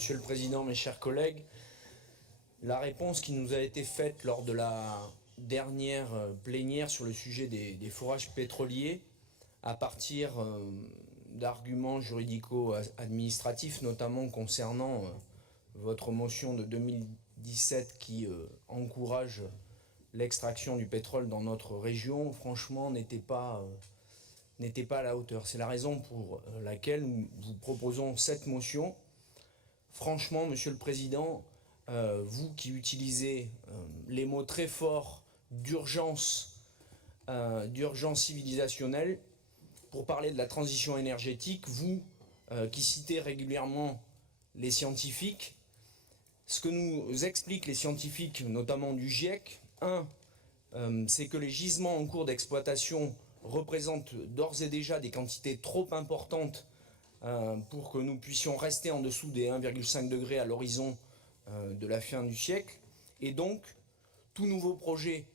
Monsieur le Président, mes chers collègues. La réponse qui nous a été faite lors de la dernière plénière sur le sujet des forages pétroliers, à partir d'arguments juridico-administratifs, notamment concernant votre motion de 2017 qui encourage l'extraction du pétrole dans notre région, franchement, n'était pas à la hauteur. C'est la raison pour laquelle nous vous proposons cette motion. Franchement, Monsieur le Président, vous qui utilisez les mots très forts d'urgence civilisationnelle pour parler de la transition énergétique, vous qui citez régulièrement les scientifiques, ce que nous expliquent les scientifiques, notamment du GIEC, c'est que les gisements en cours d'exploitation représentent d'ores et déjà des quantités trop importantes pour que nous puissions rester en dessous des 1,5 degrés à l'horizon de la fin du siècle. Et donc, tout nouveau projet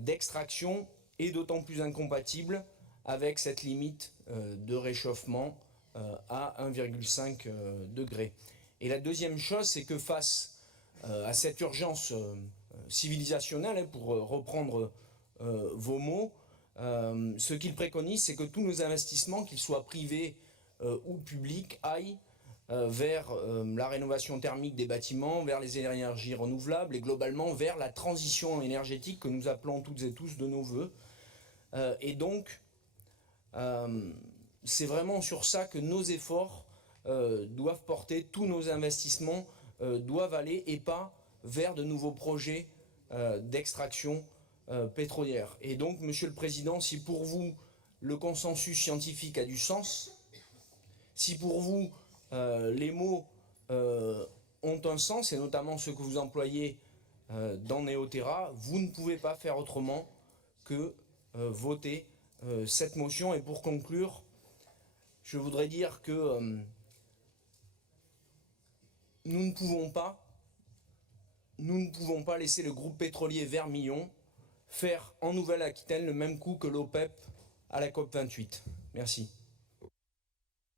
d'extraction est d'autant plus incompatible avec cette limite de réchauffement à 1,5 degré. Et la deuxième chose, c'est que face à cette urgence civilisationnelle, pour reprendre vos mots, ce qu'il préconise, c'est que tous nos investissements, qu'ils soient privés ou publics, aillent vers la rénovation thermique des bâtiments, vers les énergies renouvelables et globalement vers la transition énergétique que nous appelons toutes et tous de nos voeux. Et donc, c'est vraiment sur ça que nos efforts doivent porter, tous nos investissements doivent aller et pas vers de nouveaux projets d'extraction pétrolière. Et donc, Monsieur le Président, si pour vous le consensus scientifique a du sens, si pour vous les mots ont un sens, et notamment ceux que vous employez dans Néoterra, vous ne pouvez pas faire autrement que voter cette motion. Et pour conclure, je voudrais dire que nous ne pouvons pas laisser le groupe pétrolier Vermillon faire en Nouvelle-Aquitaine le même coup que l'OPEP à la COP28. Merci.